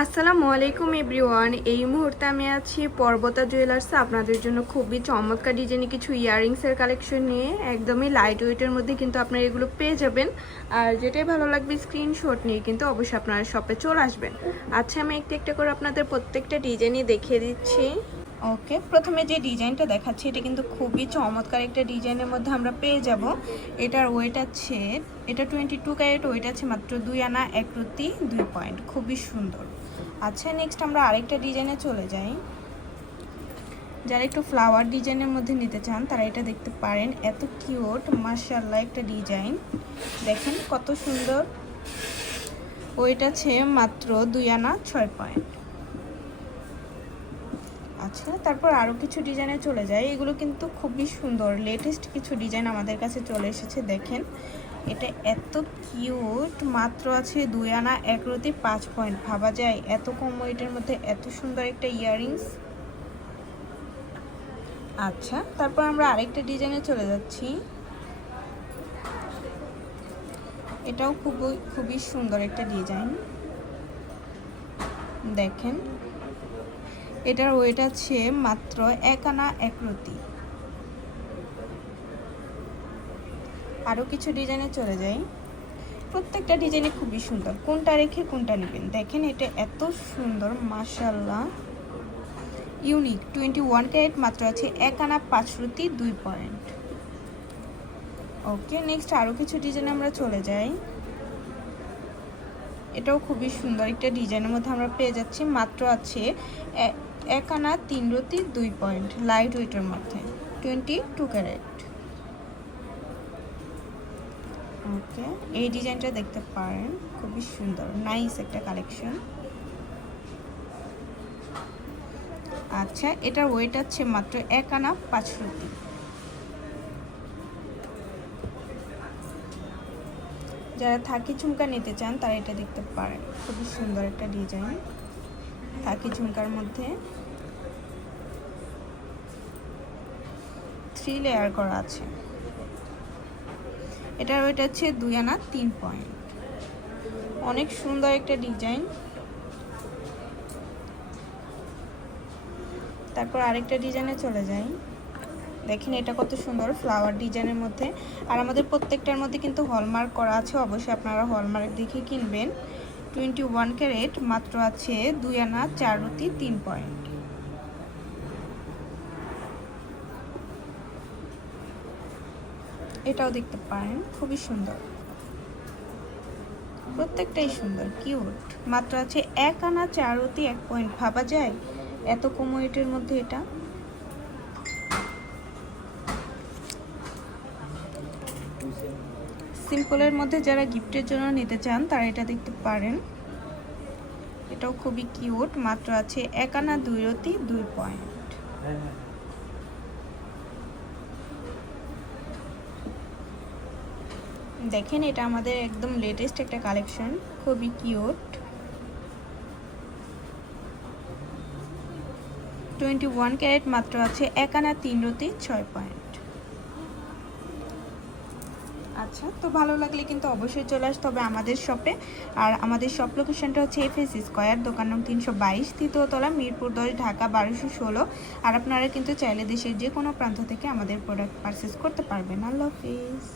আসসালামু আলাইকুম এভরিওয়ান। এই মুহূর্তে আমি আছি পর্বতা জুয়েলার্সে আপনাদের জন্য খুবই চমৎকার ডিজাইনে কিছু ইয়াররিংসের কালেকশন নিয়ে। একদমই লাইট ওয়েটের মধ্যে কিন্তু আপনারা এগুলো পেয়ে যাবেন। আর যেটাই ভালো লাগবে স্ক্রিনশট নিয়ে কিন্তু অবশ্যই আপনারা শপে চলে আসবেন। আচ্ছা, আমি একটা একটা করে আপনাদের প্রত্যেকটা ডিজাইনই দেখিয়ে দিচ্ছি। ওকে, প্রথমে যে ডিজাইনটা দেখাচ্ছি এটা কিন্তু খুবই চমৎকার একটা ডিজাইনের মধ্যে আমরা পেয়ে যাব। এটার ওয়েট আছে, এটা 22 ক্যারেট, ওয়েট আছে মাত্র 2 আনা 1 রতি 2 পয়েন্ট, খুবই সুন্দর। আচ্ছা, নেক্সট আমরা আরেকটা ডিজাইনে চলে যাই। যারা একটু ফ্লাওয়ার ডিজাইনের মধ্যে নিতে চান তারা এটা দেখতে পারেন। এত কিউট মাশাআল্লাহ একটা ডিজাইন, দেখেন কত সুন্দর। ওয়েট আছে মাত্র 2 আনা 6 পয়েন্ট। আচ্ছা, তারপর আরও কিছু ডিজাইনে চলে যায়। এগুলো কিন্তু খুবই সুন্দর, লেটেস্ট কিছু ডিজাইন আমাদের কাছে চলে এসেছে। দেখেন এটা এত কিউট, মাত্র আছে 2 আনা 1 রতি 5 পয়েন্ট। ভাবা যায় এত কম ওয়েটের মধ্যে এত সুন্দর একটা ইয়াররিংস। আচ্ছা, তারপর আমরা আরেকটা ডিজাইনে চলে যাচ্ছি। এটাও খুবই সুন্দর একটা ডিজাইন, দেখেন এটার ওয়েট আছে মাত্র 1 আনা 1 রতি। আরও কিছু ডিজাইনে চলে যাই। প্রত্যেকটা ডিজাইনে খুবই সুন্দর, কোনটা রেখে কোনটা নেবেন। দেখেন এটা এত সুন্দর মাশাআল্লাহ, ইউনিক। 21 ক্যারেট, মাত্র আছে 1 আনা 5 রতি 2 পয়েন্ট। ওকে, নেক্সট আরও কিছু ডিজাইনে আমরা চলে যাই। এটাও খুবই সুন্দর একটা ডিজাইনের মধ্যে আমরা পেয়ে যাচ্ছি। মাত্র আছে 1 আনা 3 রতি 2 পয়েন্ট, লাইট ওয়েটের মধ্যে 22 ক্যারেট। ওকে, এই ডিজাইনটা দেখতে পারেন, খুবই সুন্দর, নাইস একটা কালেকশন। আচ্ছা, এটার ওয়েট আছে মাত্র 1 আনা 5 রতি। যারা থাকি ঝুমকা নিতে চান তারা এটা দেখতে পারেন, খুবই সুন্দর একটা ডিজাইন থাকি ঝুমকার মধ্যে 3 লেয়ার করা আছে। এটার ওয়েট আছে 2 আনা 3 পয়েন্ট, অনেক সুন্দর একটা ডিজাইন। তারপর আরেকটা ডিজাইনে চলে যাই। দেখেন এটা কত সুন্দর ফ্লাওয়ার ডিজাইনের মধ্যে। আর আমাদের প্রত্যেকটার মধ্যে কিন্তু হলমার্ক করা আছে, অবশ্যই আপনারা হলমার্ক দেখে কিনবেন। 21 ক্যারেট, মাত্র আছে 2 আনা 4 রতি 3 পয়েন্ট। এটাও দেখতে পারেন, খুবই সুন্দর, প্রত্যেকটাই সুন্দর কিউট। মাত্র আছে 1 আনা 4 রতি 1 পয়েন্ট। ভাবা যায় এত কম ওয়েটের মধ্যে এটা। সিম্পলের মধ্যে যারা গিফটের জন্য নিতে চান তারা এটা দেখতে পারেন। এটাও খুবই কিউট, মাত্র আছে 1 আনা 2 রতি 2 পয়েন্ট। দেখেন এটা আমাদের একদম লেটেস্ট একটা কালেকশন, খুবই কিউট। 21 ক্যারেট, মাত্র আছে 1 আনা 3 রতি 6 পয়েন্ট। আচ্ছা, তো ভালো লাগলে কিন্তু অবশ্যই চলে আসতে হবে আমাদের শপে। আর আমাদের শপ লোকেশনটা হচ্ছে এফএস স্কয়ার, দোকান নং 322, তৃতীয় তলা, মিরপুর 10, ঢাকা 1216। আর আপনারা কিন্তু চাইলে দেশের যে কোনো প্রান্ত থেকে আমাদের প্রোডাক্ট পারচেস করতে পারবেন। আল্লাহ হাফিজ।